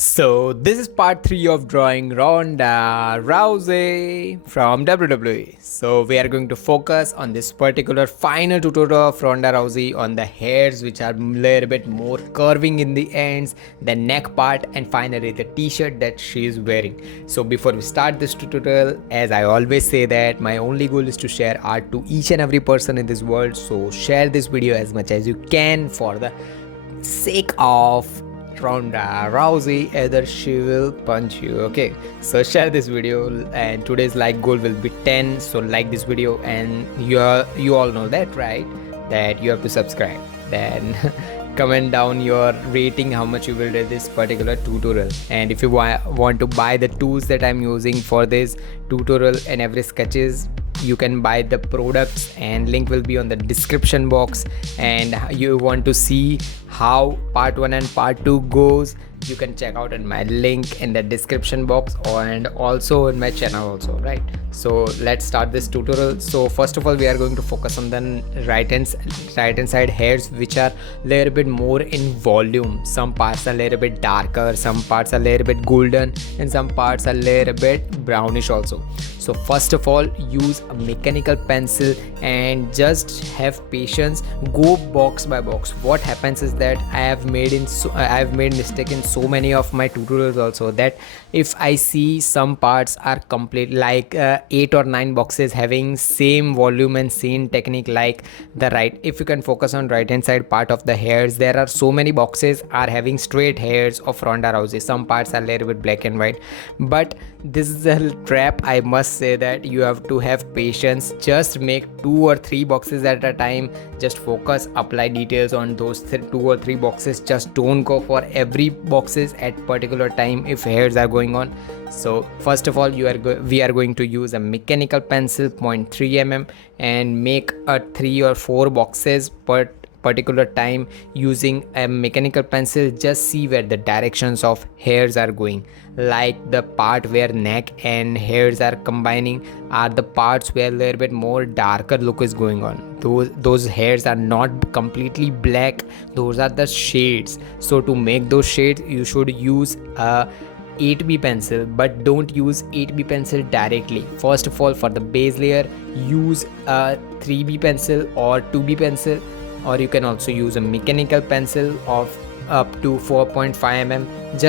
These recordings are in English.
So this is part 3 of drawing Ronda Rousey from WWE. So we are going to focus on this particular final tutorial of Ronda Rousey on the hairs which are a little bit more curving in the ends, the neck part, and finally the t-shirt that she is wearing. So before we start this tutorial, as I always say that my only goal is to share art to each and every person in this world. So share this video as much as you can for the sake of Ronda Rousey, either she will punch you. Okay, so share this video, and today's like goal will be 10. So like this video, and you all know that, right? That you have to subscribe. Then comment down your rating, how much you will rate this particular tutorial. And if you want to buy the tools that I'm using for this tutorial and every sketches, you can buy the products, and link will be on the description box. And you want to see how part 1 and part 2 goes, you can check out in my link in the description box and also in my channel also, right? So let's start this tutorial. So first of all, we are going to focus on the right hand side hairs, which are a little bit more in volume. Some parts are a little bit darker, some parts are a little bit golden, and some parts are a little bit brownish also. So first of all, use a mechanical pencil and just have patience, go box by box. What happens is that I have made mistake in so many of my tutorials also, that if I see some parts are complete like 8 or 9 boxes having same volume and same technique, like the right, if you can focus on right hand side part of the hairs, there are so many boxes are having straight hairs of Ronda Rousey. Some parts are a little bit black and white, but this is a trap. I must say that you have to have patience. Just make 2 or 3 boxes at a time. Just focus, apply details on those 2 or 3 boxes. Just don't go for every boxes at particular time if hairs are going on. So first of all, we are going to use a mechanical pencil 0.3 mm and make a 3 or 4 boxes per particular time using a mechanical pencil. Just see where the directions of hairs are going, like the part where neck and hairs are combining are the parts where a little bit more darker look is going on. Those hairs are not completely black, those are the shades. So to make those shades, you should use a 8B pencil, but don't use 8B pencil directly. First of all, for the base layer, use a 3B pencil or 2B pencil, or you can also use a mechanical pencil of up to 4.5 mm.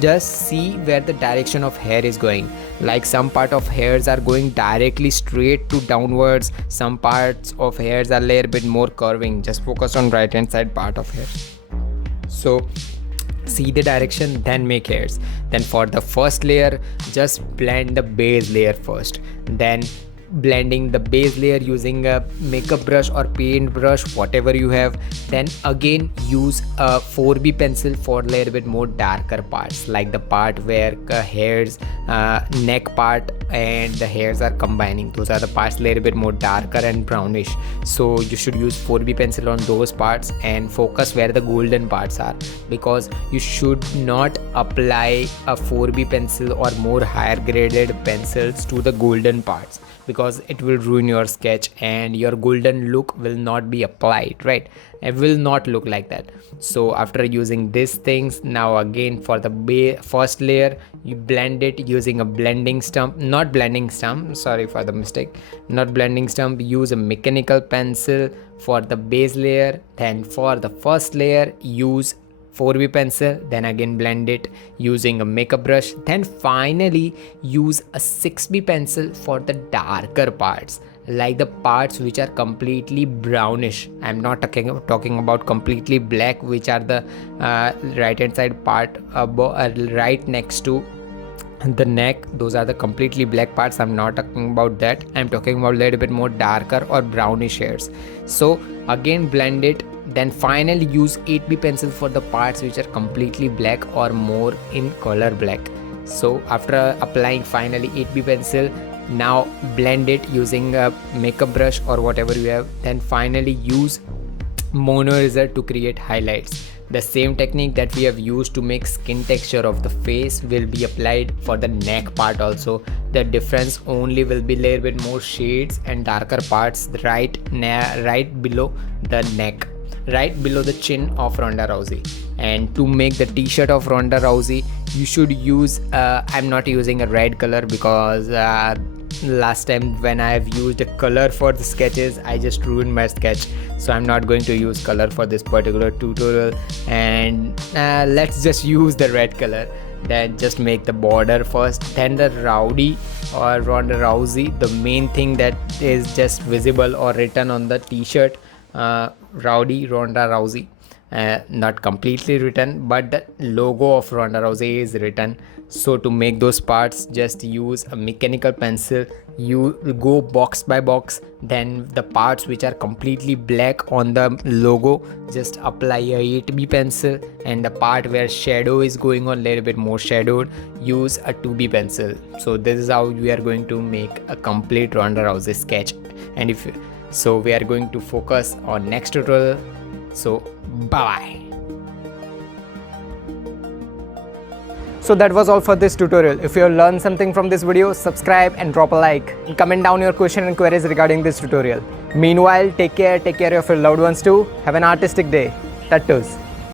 Just see where the direction of hair is going. Like some part of hairs are going directly straight to downwards, some parts of hairs are a little bit more curving. Just focus on right hand side part of hair. So see the direction, then make hairs. Then for the first layer, just blend the base layer first, then blending the base layer using a makeup brush or paint brush, whatever you have. Then again use a 4B pencil for a little bit more darker parts, like the part where hairs, neck part and the hairs are combining. Those are the parts a little bit more darker and brownish. So you should use 4B pencil on those parts and focus where the golden parts are, because you should not apply a 4B pencil or more higher graded pencils to the golden parts, because it will ruin your sketch and your golden look will not be applied, right? It will not look like that. So after using these things, now again for the first layer, you blend it using a blending stump, not blending stump, sorry for the mistake, not blending stump. Use a mechanical pencil for the base layer. Then for the first layer, use 4B pencil, then again blend it using a makeup brush. Then finally use a 6B pencil for the darker parts, like the parts which are completely brownish. I'm not talking about completely black, which are the right hand side part right next to the neck. Those are the completely black parts. I'm not talking about that. I'm talking about a little bit more darker or brownish hairs. So again blend it. Then finally use 8B pencil for the parts which are completely black or more in color black. So after applying finally 8B pencil, now blend it using a makeup brush or whatever you have. Then finally use mono eraser to create highlights. The same technique that we have used to make skin texture of the face will be applied for the neck part also. The difference only will be a little bit more shades and darker parts right below the neck. right below the chin of Ronda Rousey. And to make the t-shirt of Ronda Rousey, you should use I'm not using a red color because last time when I have used a color for the sketches, I just ruined my sketch. So I'm not going to use color for this particular tutorial, and let's just use the red color. Then just make the border first, then the Rowdy or Ronda Rousey. The main thing that is just visible or written on the t-shirt, Rowdy Ronda Rousey. Not completely written, but the logo of Ronda Rousey is written. So to make those parts, just use a mechanical pencil. You go box by box, then the parts which are completely black on the logo, just apply a 8B pencil, and the part where shadow is going on, little bit more shadowed, use a 2B pencil. So this is how we are going to make a complete Ronda Rousey sketch. And if so, we are going to focus on next tutorial. So bye. So that was all for this tutorial. If you have learned something from this video, subscribe and drop a like, and comment down your question and queries regarding this tutorial. Meanwhile, take care of your loved ones too. Have an artistic day. Tattoos.